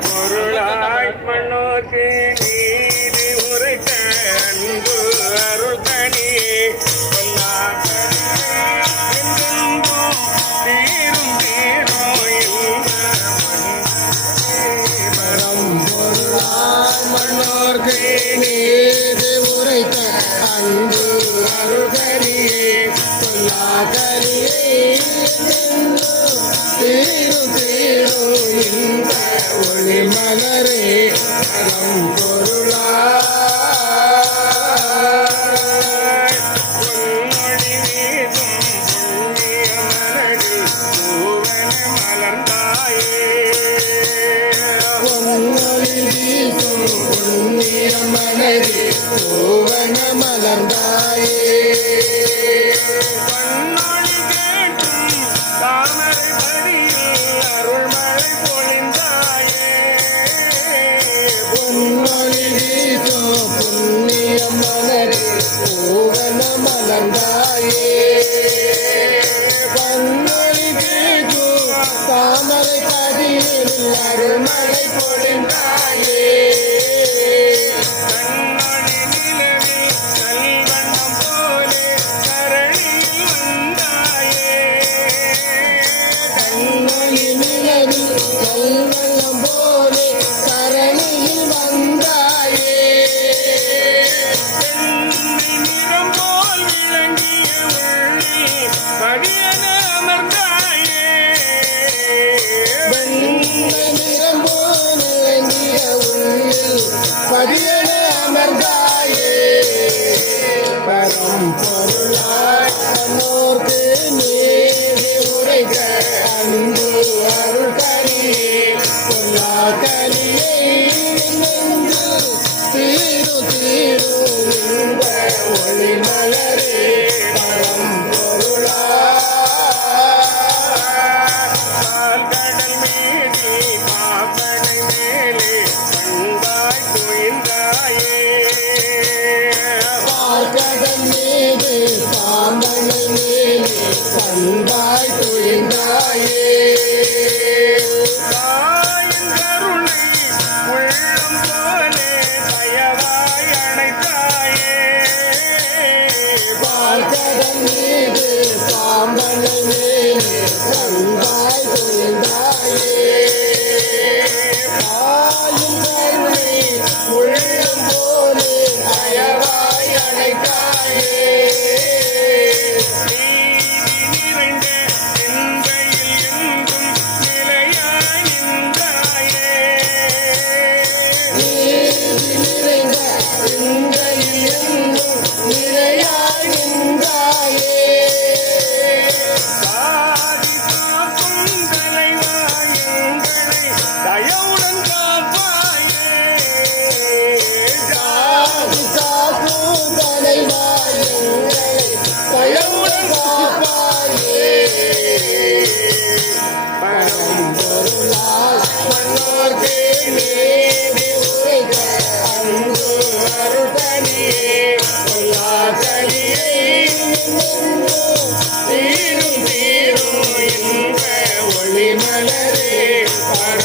பொருளாய் மனோக்கு நீதி முறைத்த அன்பு அருள் தனியே தீரும் மன்னோர்க்கு நீதி அன்பு அருகரியே சொல்லாகரியே மலரே பரம் பொருளாய். மலர்ந்தாயே. தாமரை கதியில் அருள்மழை பொழிந்தாயே. பதியன அமர்ந்தாயே. பரம் பொருளாய் தன்னோர்க்கு நீதி உரைக்க அன்பு அருள் கரியே பொல்லா தந்தாய் துயின்றாயே கருணை உள்ளம் போலே தயவாய் அணைத்தாயே பார்க்கதன் நிறையாய் நின்றாயே தயவுடன் காப்பாயே காக்கும் தலைவாயங்களை தயவுடன் காப்பாயே பரம் பொருளாஸ் பண்ணோர் தேவே தீரும் தீரும் என்ற ஒளிமலரே பர